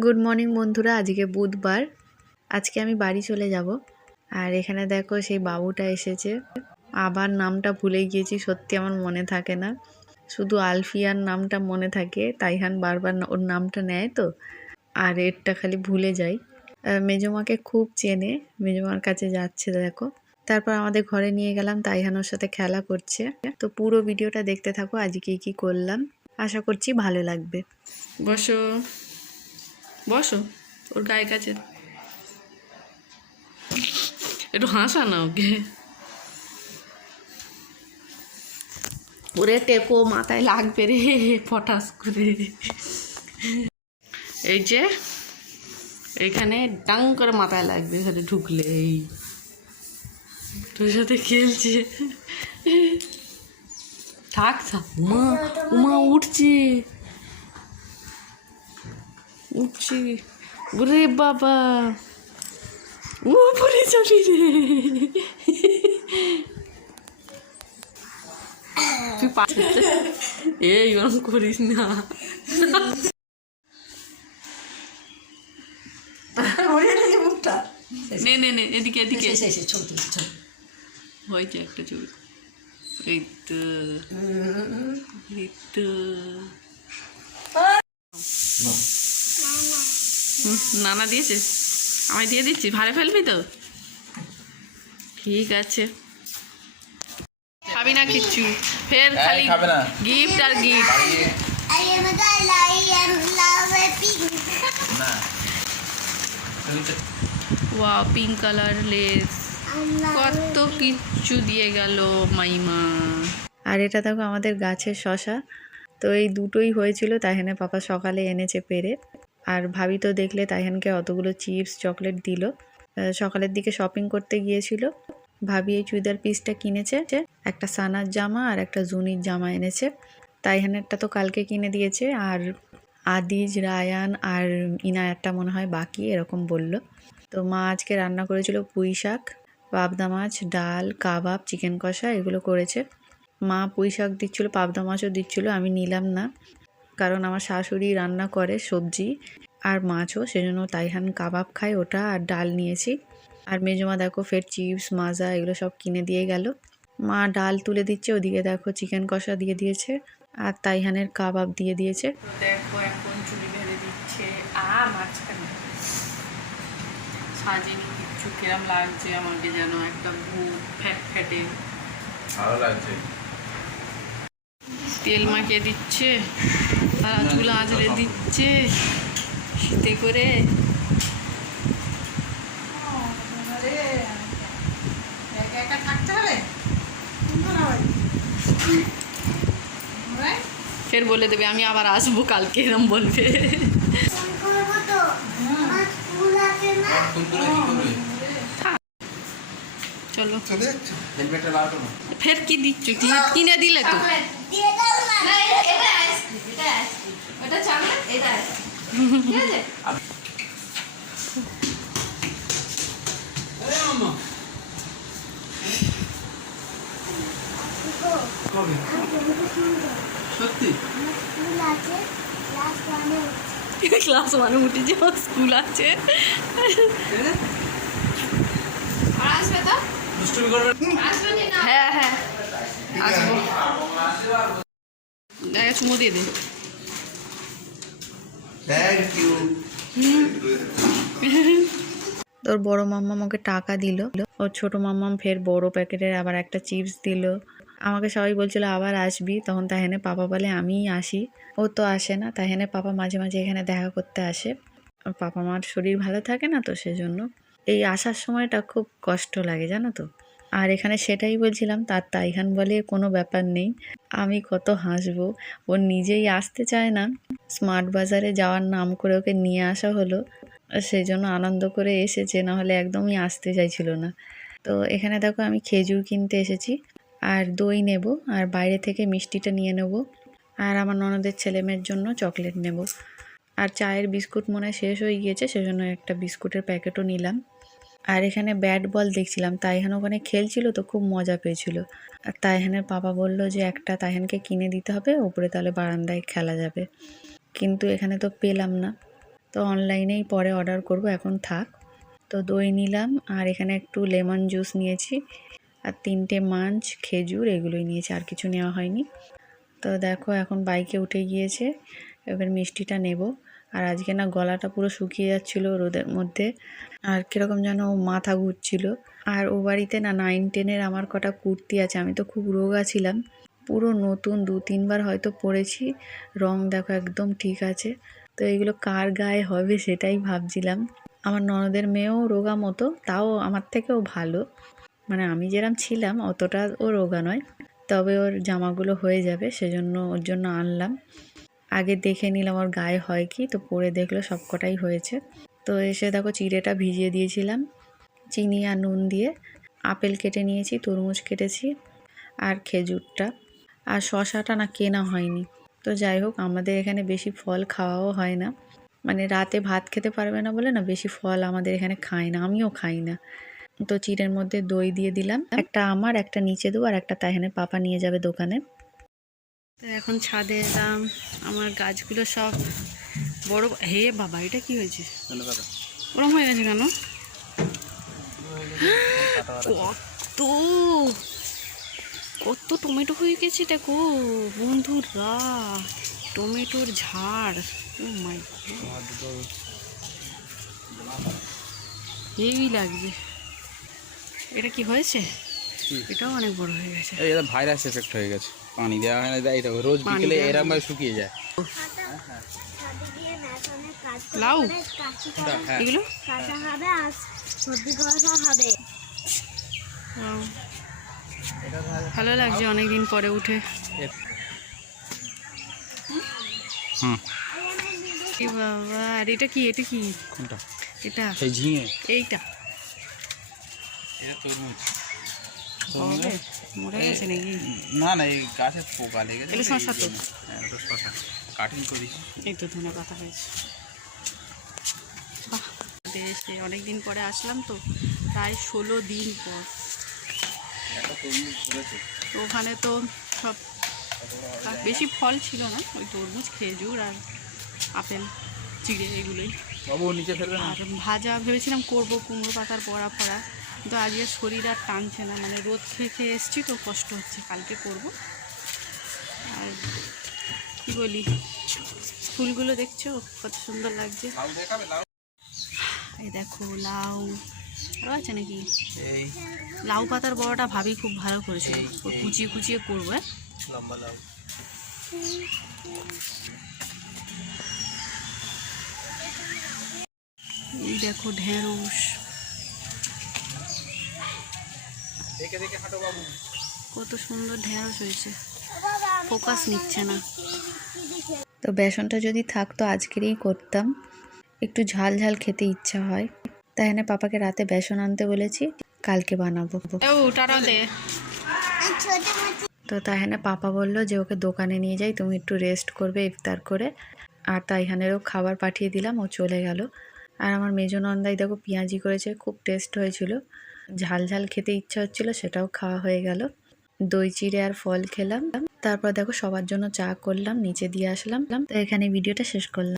Good morning বন্ধুরা। আজকে বুধবার। আজকে আমি বাড়ি চলে যাব। আর এখানে দেখো সেই বাবুটা এসেছে। আবার নামটা ভুলে গিয়েছি, সত্যি আমার মনে থাকে না। শুধু আলফিয়ার নামটা মনে থাকে, তাইহান বারবার ওর নামটা নেয় তো। আর এরটা খালি ভুলে যাই। মেজমাকে খুব চেনে, মেজমার কাছে যাচ্ছে দেখো। তারপর আমাদের ঘরে নিয়ে গেলাম, তাইহান ওর সাথে খেলা করছে। তো পুরো ভিডিওটা দেখতে থাকো আজকে কি করলাম। আশা করছি ভালো লাগবে। বসো। বসো ওর গায়ে কাছে। একটু হাসা না ওকে। ওরে টেপো মাথায় লাগবে রে ফটাস করে। এই যে এইখানে ডাং করে মাথায় লাগবে এখানে ঢুকলে এই তোর সাথে খেলছে। থাক থাক উমা উমা উঠছে। উঠছি ওরে বাবা উপরে যাবি রে তুই এই ওরম করিস না নে নে নে এদিকে এদিকে হয়েছে একটা ছবি এই তো এই তো হুম, নানা দিয়েছে আমি দিয়ে দিচ্ছি ভাড়ে ফেলবি তো? ঠিক আছে। খাবি না কিচ্ছু। ফের খালি গিফট আর গিফট ওয়া পিঙ্ক কালার লেস কত কিচ্ছু দিয়ে গেল মাইমা। আর এটা দেখো আমাদের গাছের শশা। তো এই দুটোই হয়েছিল তাহেনে পাপা সকালে এনেছে পেরে। আর ভাবি তো দেখলে তাহেনকে অতগুলো চিপস, চকলেট দিল। সকালের দিকে শপিং করতে গিয়েছিল। ভাবি এই চুড়িদার পিসটা কিনেছে। যে একটা সানার জামা আর একটা জুনির জামা এনেছে। তাইহানেরটা তো কালকে কিনে দিয়েছে আর আদিজ, রায়ান আর ইনায়ারটা মনে হয় বাকি, এরকম বলল। তো মা আজকে রান্না করেছিল পুঁই শাক, পাবদা মাছ, ডাল, কাবাব, চিকেন কষা, এগুলো করেছে। মা পুঁই শাক দিচ্ছিল, পাবদা মাছও দিচ্ছিল, আমি নিলাম না। কারণ আমার শাশুড়ি রান্না করে সবজি। আর মাছও সেজন্য তাইহান কাবাব খায় ওটা আর ডাল নিয়েছি। আর মেজমা দেখো ফের চিপস মাজা এগুলো সব কিনে দিয়ে গেল। মা ডাল তুলে দিচ্ছে ওদিকে দেখো চিকেন কষা দিয়ে দিয়েছে আর তাইহানের কাবাব দিয়ে দিয়েছে। দেখো এখন চুলি বেঁধে দিচ্ছে আ মাঝখানে। সাজিনি কিচ্ছু কিরম লাগছে আমাকে যেন একটা ভূত ফ্যাট ফ্যাটে। ভালো লাগছে। তেল মাখিয়ে দিচ্ছে তারা চুল আঁচড়ে দিচ্ছে। শীতে করে ফের বলে দেবে আমি আবার আসব কালকে এরম বলবে। চলো। ফের কি দিচ্ছ? কিনে দিলে তো? দাও না ক্লাস ওয়ানে উঠেছে স্কুল আছে। হ্যাঁ হ্যাঁ। চুমো দিয়ে দে। থ্যাংক ইউ তোর বড় মাম্মাম আমাকে টাকা দিল। ওর ছোট মাম্মাম ফের বড় প্যাকেটের আবার একটা চিপস দিল। আমাকে সবাই বলছিল, আবার আসবি। তখন তাহেনে পাপা বলে, আমিই আসি। ও তো আসে না। তাহেনে পাপা মাঝে মাঝে এখানে দেখা করতে আসে। পাপা মার শরীর ভালো থাকে না তো সেজন্য। এই আসার সময়টা খুব কষ্ট লাগে, জানো তো? আর এখানে সেটাই বলছিলাম তার তাইহান বলে কোনো ব্যাপার নেই। আমি কত হাসবো, ও নিজেই আসতে চায় না। স্মার্ট বাজারে যাওয়ার নাম করে ওকে নিয়ে আসা হলো সেই জন্য আনন্দ করে এসেছে নাহলে একদমই আসতে চাইছিল না। তো এখানে দেখো আমি খেজুর কিনতে এসেছি, আর দই নেব, আর বাইরে থেকে মিষ্টিটা নিয়ে নেব, আর আমার ননদের ছেলেমেয়ের জন্য চকলেট নেব। আর চায়ের বিস্কুট মনে শেষ হয়ে গিয়েছে, সেজন্য একটা বিস্কুটের প্যাকেটও নিলাম। আর এখানে ব্যাট বল দেখছিলাম, তাইহান ওখানে খেলছিল তো খুব মজা পেয়েছিল। আর তাইহানের বাবা বলল যে একটা তাইহানকে কিনে দিতে হবে, ওপরে তাহলে বারান্দায় খেলা যাবে। কিন্তু এখানে তো পেলাম না। তো অনলাইনেই পরে অর্ডার করব, এখন থাক। তো দই নিলাম, আর এখানে একটু লেমন জুস নিয়েছি। আর তিনটে মাঞ্চ, খেজুর, এগুলোই নিয়েছি, আর কিছু নেওয়া হয়নি। তো দেখো এখন বাইকে উঠে গিয়েছে, এবার মিষ্টিটা নেব। আর আজকে না গলাটা পুরো শুকিয়ে যাচ্ছিল রোদের মধ্যে। আর কীরকম যেন মাথা ঘুরছিল। আর ও বাড়িতে না নাইন টেনের আমার কটা কুর্তি আছে, আমি তো খুব রোগা ছিলাম। পুরো নতুন, দু, তিনবার হয়তো পরেছি, রং দেখো একদম ঠিক আছে। তো এগুলো কার গায়ে হবে সেটাই ভাবছিলাম। আমার ননদের মেয়েও রোগা মতো, তাও আমার থেকেও ভালো। মানে আমি যেরম ছিলাম, অতটা ও রোগা নয়। তবে ওর জামাগুলো হয়ে যাবে, সেজন্য ওর জন্য আনলাম। আগে দেখে নিলাম ওর গায়ে হয় কি, তো পরে দেখল সব কটাই হয়েছে। তো এসে দেখো চিড়েটা ভিজিয়ে দিয়েছিলাম, চিনি আর নুন দিয়ে। আপেল কেটে নিয়েছি, তরমুজ কেটেছি আর খেজুরটা। আর শশাটা না কেনা হয়নি। তো যাই হোক, আমাদের এখানে বেশি ফল খাওয়াও হয় না। মানে রাতে ভাত খেতে পারবে না বলে না, বেশি ফল আমাদের এখানে খায় না, আমিও খাই না। তো চিড়ের মধ্যে দই দিয়ে দিলাম। একটা আমার, একটা নিচে দেবো আর একটা তাহেনের পাপা নিয়ে যাবে দোকানে। তো এখন ছাদে এলাম। আমার গাছগুলো সব বড় হে বাবা এটা কি হয়েছে? ওরম হয়ে গেছে কেন? কত কত টমেটো হয়ে গেছে দেখো। বন্ধুরা টমেটোর ঝাড়। ও মাই হেভি লাগছে। এটা কি হয়েছে? এটাও অনেক বড় হয়ে গেছে। এটা ভাইরাস এফেক্ট হয়ে গেছে। পানি দেওয়া হয় না দেখো রোজ বিকেলে এরম ভাবে শুকিয়ে যায়। লাউ? হ্যাঁ। এগুলো? হবে আর হবে ভালো লাগছে অনেক দিন পরে উঠে। হুম। বাবা আর এটা কি? এটা কি? কোনটা? এটা? ঝিঙে। এইটা। এটা তরমুজ। হবে মরে গেছে নাকি? না না এই গাছের পোকা লেগেছে এগুলো তো, তো? জন্য। হ্যাঁ কাটিং করেছি এই তো ধনে পাতা হয়েছে। বাহ এসে অনেক দিন পরে আসলাম তো প্রায় ষোলো দিন পর। তো ওখানে তো সব বেশি ফল ছিল না ওই তরমুজ খেজুর আর আপেল চিড়ে এগুলোই। আর ভাজা ভেবেছিলাম করব কুমড়ো পাতার বড়া ফড়া। কিন্তু আজকে শরীর আর টানছে না মানে রোদ খেয়ে খেয়ে এসছি তো কষ্ট হচ্ছে কালকে করব। আর কি বলি ফুলগুলো দেখছ? কত সুন্দর লাগছে। এই দেখো লাউ। আরও আছে নাকি? লাউ পাতার বড়াটা ভাবি খুব ভালো করেছে। ও কুচিয়ে কুচিয়ে করব হ্যাঁ? লম্বা লাউ। এই দেখো ঢেঁড়স। দেখে দেখে হাঁটো বাবু। কত সুন্দর ঢেঁড়স হয়েছে। ফোকাস নিচ্ছে না। তো বেসনটা যদি থাকতো আজকেরই করতাম। একটু ঝাল ঝাল খেতে ইচ্ছা হয়। তাই এনে পাপাকে রাতে বেসন আনতে বলেছি কালকে বানাবো। তো তাহেনে পাপা বলল যে ওকে দোকানে নিয়ে যাই তুমি একটু রেস্ট করবে ইফতার করে। আর তাইহানেরও খাবার পাঠিয়ে দিলাম ও চলে গেল। আর আমার মেজো নন্দাই দেখো পেঁয়াজি করেছে খুব টেস্ট হয়েছিল। ঝাল ঝাল খেতে ইচ্ছা হচ্ছিল, সেটাও খাওয়া হয়ে গেল। দই, চিড়ে আর ফল খেলাম। তারপর দেখো সবার জন্য চা করলাম, নিচে দিয়ে আসলাম। তো এখানে ভিডিওটা শেষ করলাম।